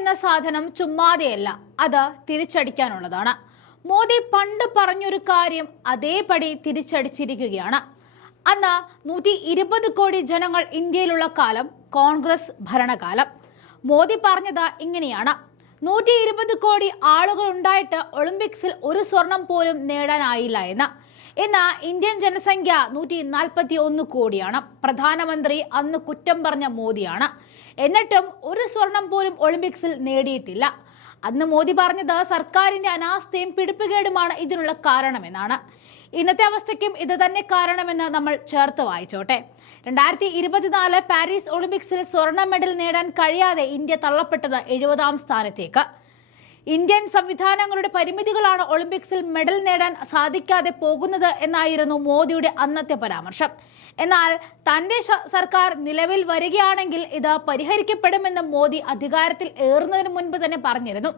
എന്ന സാധനം ചുമ്മാതെയല്ല അത് തിരിച്ചടിക്കാനുള്ളതാണ്. മോദി പണ്ട് പറഞ്ഞൊരു കാര്യം അതേപടി തിരിച്ചടിച്ചിരിക്കുകയാണ്. അന്ന് നൂറ്റി ഇരുപത് കോടി ജനങ്ങൾ ഇന്ത്യയിലുള്ള കാലം കോൺഗ്രസ് ഭരണകാലം. മോദി പറഞ്ഞത് ഇങ്ങനെയാണ്. നൂറ്റി ഇരുപത് കോടി ആളുകൾ ഉണ്ടായിട്ട് ഒളിമ്പിക്സിൽ ഒരു സ്വർണം പോലും നേടാനായില്ല എന്ന്. ഇന്ന് ഇന്ത്യൻ ജനസംഖ്യ നൂറ്റി നാൽപ്പത്തി ഒന്ന് കോടിയാണ്. പ്രധാനമന്ത്രി അന്ന് കുറ്റം പറഞ്ഞ മോദിയാണ്. എന്നിട്ടും ഒരു സ്വർണം പോലും ഒളിമ്പിക്സിൽ നേടിയിട്ടില്ല. അന്ന് മോദി പറഞ്ഞത് സർക്കാരിന്റെ അനാസ്ഥയും പിടിപ്പുകേടുമാണ് ഇതിനുള്ള കാരണമെന്നാണ്. ഇന്നത്തെ അവസ്ഥയ്ക്കും ഇത് തന്നെ കാരണമെന്ന് നമ്മൾ ചേർത്ത് വായിച്ചോട്ടെ. രണ്ടായിരത്തി ഇരുപത്തിനാല് പാരീസ് ഒളിമ്പിക്സിൽ സ്വർണ മെഡൽ നേടാൻ കഴിയാതെ ഇന്ത്യ തള്ളപ്പെട്ടത് എഴുപതാം സ്ഥാനത്തേക്ക്. ഇന്ത്യൻ സംവിധാനങ്ങളുടെ പരിമിതികളാണ് ഒളിമ്പിക്സിൽ മെഡൽ നേടാൻ സാധിക്കാതെ പോകുന്നത് എന്നായിരുന്നു മോദിയുടെ അന്നത്തെ പരാമർശം. എന്നാൽ തന്റെ സർക്കാർ നിലവിൽ വരികയാണെങ്കിൽ ഇത് പരിഹരിക്കപ്പെടുമെന്ന് മോദി അധികാരത്തിൽ ഏറുന്നതിന് മുൻപ് തന്നെ പറഞ്ഞിരുന്നു.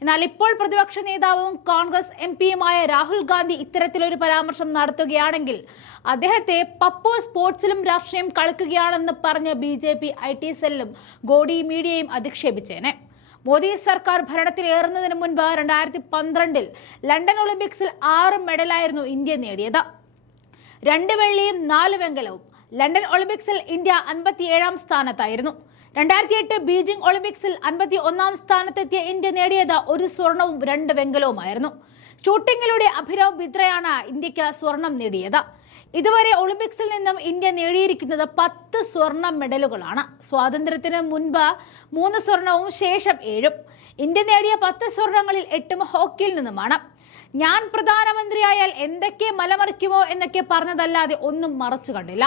എന്നാൽ ഇപ്പോൾ പ്രതിപക്ഷ നേതാവും കോൺഗ്രസ് എം പിയുമായ രാഹുൽ ഗാന്ധി ഇത്തരത്തിലൊരു പരാമർശം നടത്തുകയാണെങ്കിൽ അദ്ദേഹത്തെ പപ്പോ സ്പോർട്സിലും രാഷ്ട്രീയം കളിക്കുകയാണെന്ന് പറഞ്ഞ് B J P I T സെല്ലും ഗോഡി മീഡിയയും അധിക്ഷേപിച്ചേനെ. മോദി സർക്കാർ ഭരണത്തിൽ ഏറുന്നതിന് മുൻപ് രണ്ടായിരത്തി പന്ത്രണ്ടിൽ ലണ്ടൻ ഒളിമ്പിക്സിൽ ആറ് മെഡലായിരുന്നു ഇന്ത്യ നേടിയത്. രണ്ട് വെള്ളിയും നാല് വെങ്കലവും. ലണ്ടൻ ഒളിമ്പിക്സിൽ ഇന്ത്യ അൻപത്തിയേഴാം സ്ഥാനത്തായിരുന്നു. രണ്ടായിരത്തി എട്ട് ബീജിംഗ് ഒളിമ്പിക്സിൽ അൻപത്തി ഒന്നാം സ്ഥാനത്തെത്തിയ ഇന്ത്യ നേടിയത് ഒരു സ്വർണവും രണ്ട് വെങ്കലവുമായിരുന്നു. ഷൂട്ടിങ്ങിലൂടെ അഭിനവ് ബിദ്രയാണ് ഇന്ത്യയ്ക്ക് സ്വർണം നേടിയത്. ഇതുവരെ ഒളിമ്പിക്സിൽ നിന്നും ഇന്ത്യ നേടിയിരിക്കുന്നത് പത്ത് സ്വർണ മെഡലുകളാണ്. സ്വാതന്ത്ര്യത്തിന് മുൻപ് മൂന്ന് സ്വർണവും ശേഷം ഏഴും. ഇന്ത്യ നേടിയ പത്ത് സ്വർണങ്ങളിൽ എട്ടും ഹോക്കിയിൽ നിന്നുമാണ്. ഞാൻ പ്രധാനമന്ത്രിയായാൽ എന്തൊക്കെ മലമറിക്കുമോ എന്നൊക്കെ പറഞ്ഞതല്ലാതെ ഒന്നും മറച്ചു കണ്ടില്ല.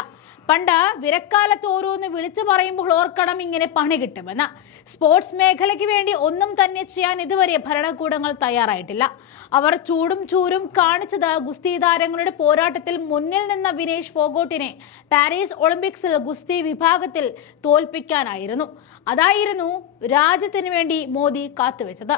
പണ്ട് വിരക്കാലത്ത് ഓരോന്ന് വിളിച്ചു പറയുമ്പോൾ ഓർക്കണം ഇങ്ങനെ പണി കിട്ടുമെന്ന് സ്പോർട്സ് മേഖലയ്ക്ക് വേണ്ടി ഒന്നും തന്നെ ചെയ്യാൻ ഇതുവരെ ഭരണകൂടങ്ങൾ തയ്യാറായിട്ടില്ല. അവർ ചൂടും ചൂരും കാണിച്ചത് ഗുസ്തി താരങ്ങളുടെ പോരാട്ടത്തിൽ മുന്നിൽ നിന്ന വിനേഷ് ഫോഗോട്ടിനെ പാരീസ് ഒളിമ്പിക്സിൽ ഗുസ്തി വിഭാഗത്തിൽ തോൽപ്പിക്കാനായിരുന്നു. അതായിരുന്നു രാജ്യത്തിന് വേണ്ടി മോദി കാത്തുവെച്ചത്.